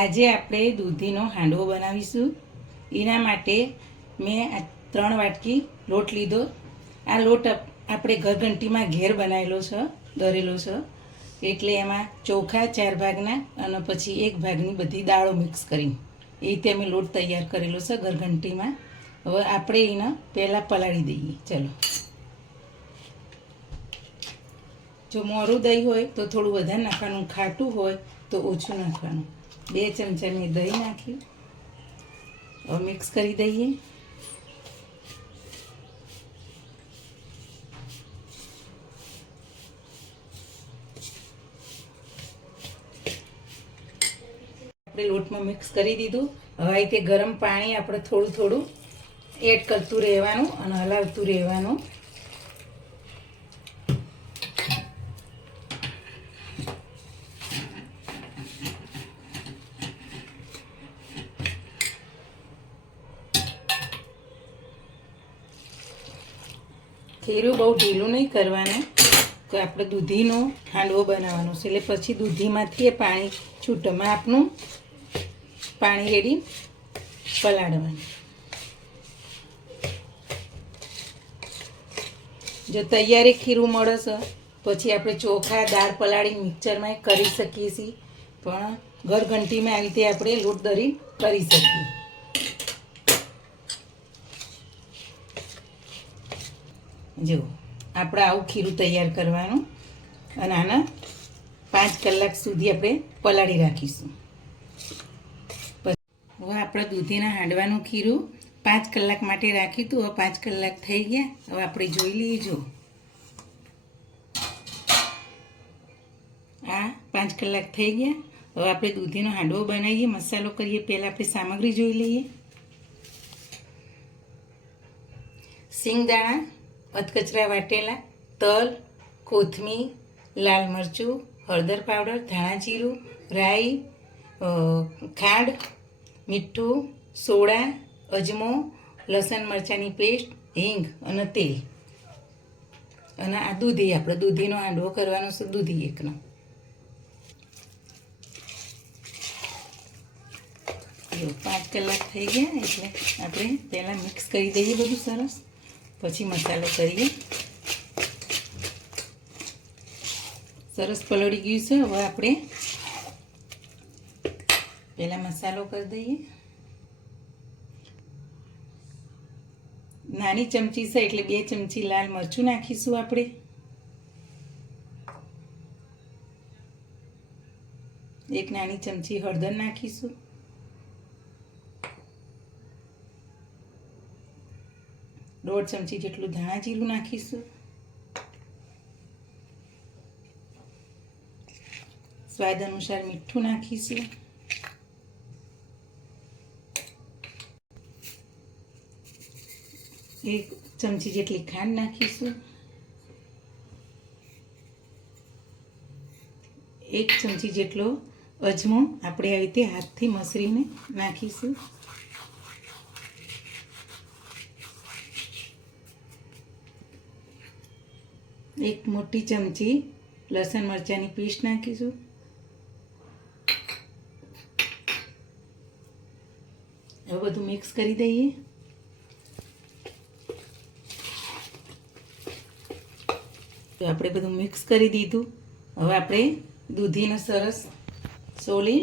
આજે આપણે દૂધીનો હાંડવો બનાવીશું. એના માટે મેં 3 વાટકી લોટ લીધો. આ લોટ આપણે ઘરઘંટીમાં ઘેર બનાવેલો છે, દરેલો છે. એટલે એમાં ચોખા 4 ભાગના અને પછી 1 ભાગની બધી દાળો મિક્સ કરીને એ રીતે અમે લોટ તૈયાર કરેલો છે ઘરઘંટીમાં. હવે આપણે એને પહેલાં પલાળી દઈએ. ચલો, જો મોરું દહીં હોય તો થોડું વધારે નાખવાનું, ખાટું હોય તો ઓછું નાખવાનું. 2 ચમચા મેં દહીં નાખ્યું. હવે મિક્સ કરી દઈએ. આપણે લોટમાં મિક્સ કરી દીધું. હવે તે ગરમ પાણી આપણે થોડું થોડું એડ કરતું રહેવાનું અને હલાવતું રહેવાનું. ખીરું બહુ ઢીલું નહીં કરવાનું, તો આપણે દૂધીનો હાંડવો બનાવવાનો છે. એટલે પછી દૂધીમાંથી એ પાણી છૂટમાં આપનું પાણી રેડી પલાળવાનું. જો તૈયારી ખીરું મળે છે પછી આપણે ચોખા દાળ પલાળી મિક્સરમાં કરી શકીએ છીએ, પણ ઘરઘંટીમાં આવી રીતે આપણે લોટ દરી કરી શકીએ. જો આપણે આવું ખીરું તૈયાર કરવાનું અને આને 5 કલાક સુધી આપણે પલાળી રાખીશું. હવે આપણે દૂધીના હાંડવાનું ખીરું 5 કલાક માટે રાખ્યું હતું. હવે 5 કલાક થઈ ગયા. હવે આપણે જોઈ લઈએ. જો આ 5 કલાક થઈ ગયા. હવે આપણે દૂધીનો હાંડવો બનાવીએ, મસાલો કરીએ. પહેલાં આપણે સામગ્રી જોઈ લઈએ. સિંગદાણા અધકચરા વાટેલા, તલ, કોથમીર, લાલ મરચું, હળદર પાવડર, ધાણા જીરું, રાઈ, ખાંડ, મીઠું, સોડા, અજમો, લસણ મરચાંની પેસ્ટ, હિંગ અને તેલ. અને આ દૂધી, આપણે દૂધીનો હાંડવો કરવાનો છે. દૂધી એકનો 5 કલાક થઈ ગયા. એટલે આપણે પહેલાં મિક્સ કરી દઈએ બધું સરસ, પછી મસાલો કરીએ. સરસ પલળી ગયું છે. હવે આપણે પહેલાં મસાલો કરી દઈએ. નાની ચમચી છે એટલે 2 ચમચી લાલ મરચું નાખીશું આપણે. 1 નાની ચમચી હળદર નાખીશું. 1.5 ચમચી જેટલું ધાણા જીરું નાખીશું. સ્વાદ અનુસાર મીઠું નાખીશું. 1 ચમચી જેટલી ખાંડ નાખીશું. 1 ચમચી જેટલો અજમો આપણે આવી રીતે હાથથી મસળીને નાખીશું. 1 મોટી ચમચી લસણ મરચાંની પેસ્ટ નાખીશું. હવે બધું મિક્સ કરી દઈએ. તો આપણે બધું મિક્સ કરી દીધું. હવે આપણે દૂધીને સરસ સોલી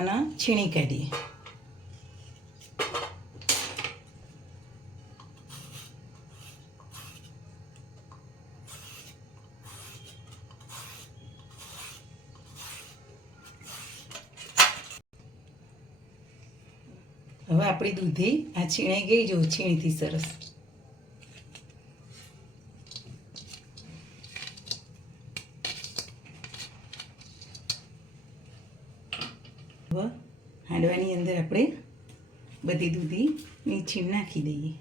અને છીણી કાઢીએ. હવે આપણી દૂધી આ છીણાઈ ગઈ. જો છીણીથી સરસ. હવે હાંડવાની અંદર આપણે બધી દૂધીની છીણ નાખી દઈએ.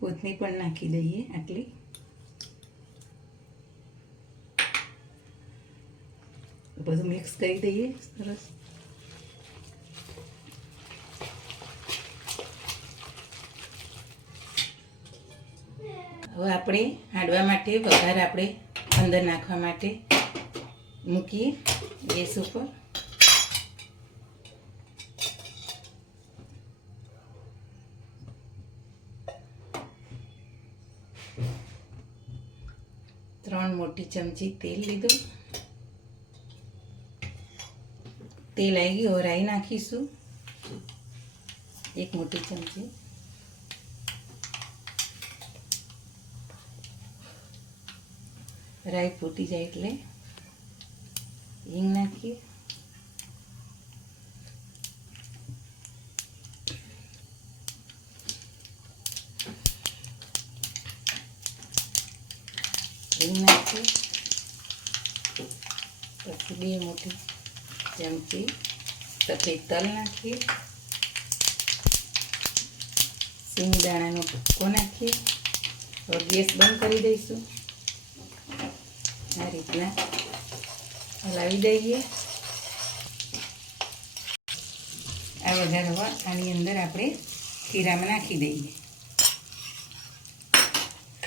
કોથમીર પણ નાખી દઈએ આટલી. બધું મિક્સ કરી દઈએ સરસ. હવે આપણે હાંડવા માટે વઘાર આપણે અંદર નાખવા માટે મૂકીએ ગેસ ઉપર. ત્રણ મોટી ચમચી તેલ લીધું. તેલ આવી ગયું. રાઈ નાખીશું 1 મોટી ચમચી. રાઈ ફૂટી જાય એટલે હિંગ નાખીએ. હિંગ નાખીએ. પછી 2 મોટી ચમચી સફેદ તલ નાખીએ. સિંગદાણાનો ભૂકો નાખીએ. હવે ગેસ બંધ કરી દઈશું. આ રીતના હલાવી દઈએ. આ વઘાર હવે આની અંદર આપણે ખીરામાં નાખી દઈએ.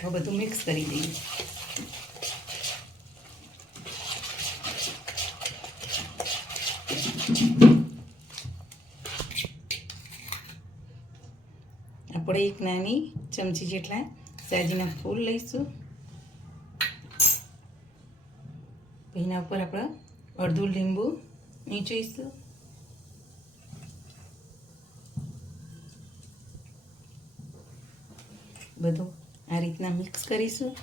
હવે બધું મિક્સ કરી દઈએ. આપણે એક નાની ચમચી જેટલા સાજીના ફૂલ લઈશું. એના ઉપર આપણે અડધું લીંબુ નીચોઈશું. બધું આ રીતના મિક્સ કરીશું.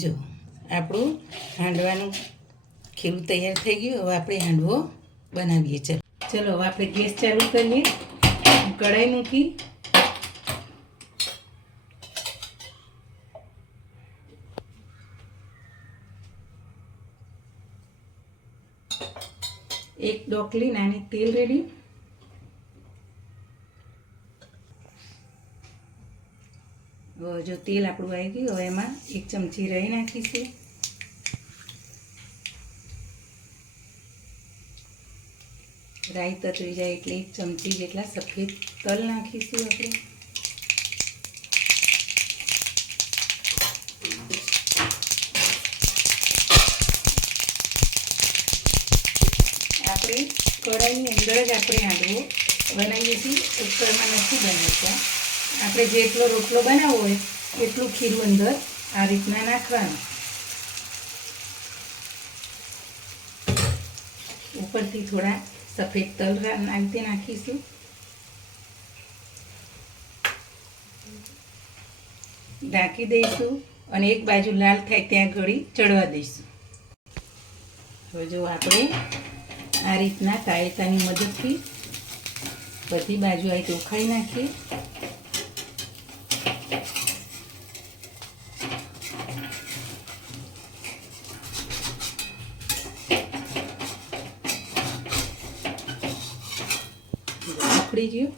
જો આપણું હાંડવાનું ખીરું તૈયાર થઈ ગયું. હવે આપણે હાંડવો બનાવીએ. ચલો હવે આપણે ગેસ ચાલુ કરીએ. કઢાઈ મૂકી. એક ડોકલી નાની તેલ રેડી. જો તેલ આપણું આવી ગયું. હવે એમાં 1 ચમચી રાઈ નાખીશું. રાઈ તતરી જાય એટલે 1 ચમચી જેટલા સફેદ તલ નાખીશું આપણે. આપણે કઢાઈની અંદર જ આપણે હાંડવો બનાવીએ છીએ. કુકરમાં નથી બનાવતા. આપણે જેટલો રોટલો બનાવવો હોય એટલું ખીરું અંદર આ રીતના નાખવાનું. ઉપરથી થોડા સફેદ તલ નાખી નાખીશું. ઢાંકી દઈશું અને એક બાજુ લાલ થાય ત્યાં ઘડી ચડવા દઈશું. હવે જો આપણે આ રીતના તાયતાની મદદથી બધી બાજુ આવી તો ઉખાડી નાખીએ. ઉખડી ગયું.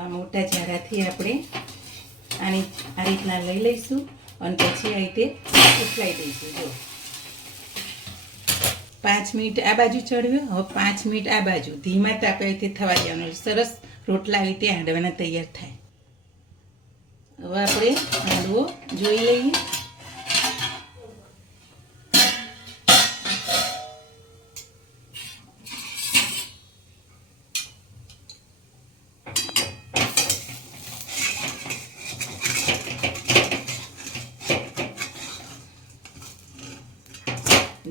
આ મોટા ઝારાથી આપણે આની આ રીતના લઈ લઈશું અને પછી આ રીતે ઉથલાઈ દઈશું. જો 5 મિનિટ આ બાજુ ચડ્યો. હવે 5 મિનિટ આ બાજુ ધીમા તાપે રીતે થવા દેવાનું. સરસ રોટલા આવી રીતે હાંડવાના તૈયાર થાય. હવે આપણે હાંડવો જોઈ લઈએ.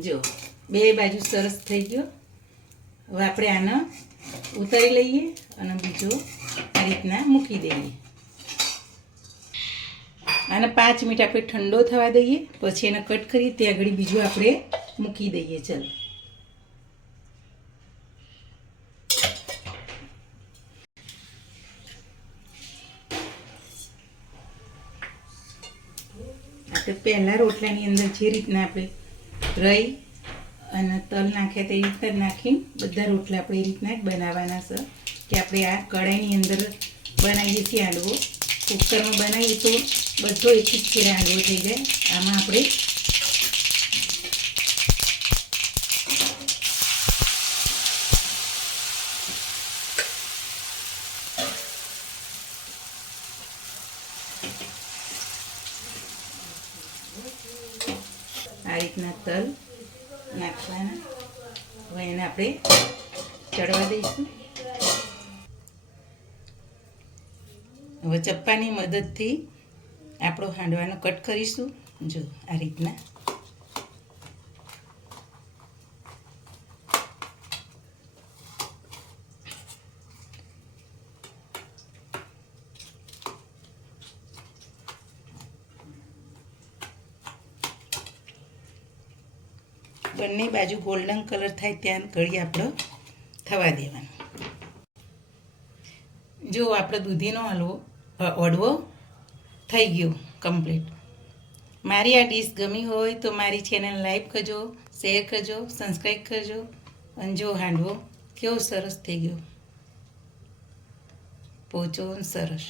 જો 2 બાજુ સરસ થઈ ગયો. હવે આપણે આને ઉતારી લઈએ અને બીજો આ રીતના મૂકી દઈએ. આને 5 મિનિટ આપણે ઠંડો થવા દઈએ. પછી એને કટ કરીએ. ત્યાં આગળ બીજું આપણે મૂકી દઈએ. ચાલો આપણે પહેલાં રોટલાની અંદર જે રીતના આપણે રાઈ અને તલ નાખ્યા તે રીતે જ નાખીને બધા રોટલા આપણે એ રીતના જ બનાવવાના છે કે આપણે આ કઢાઈની અંદર બનાવીએ છીએ હાંડવો. કુકરમાં બનાવીએ તો બધો એક જ ફેરે હાંડવો થઈ જાય. આમાં આપણે આ રીતના તલ નાખવાના. હવે એને આપણે ચડવા દઈશું. હવે ચપ્પાની મદદથી આપણો હાંડવાનો કટ કરીશું. જો આ રીતના. બંને બાજુ ગોલ્ડન કલર થાય ત્યાં ઘડી આપણો થવા દેવાનો. જો આપણો દૂધીનો વડવો થઈ ગયો કમ્પ્લીટ. મારી આ ડીશ ગમી હોય તો મારી ચેનલ લાઈક કરજો, શેર કરજો, સબસ્ક્રાઈબ કરજો. અને જો હાંડવો કેવો સરસ થઈ ગયો, પોચો સરસ.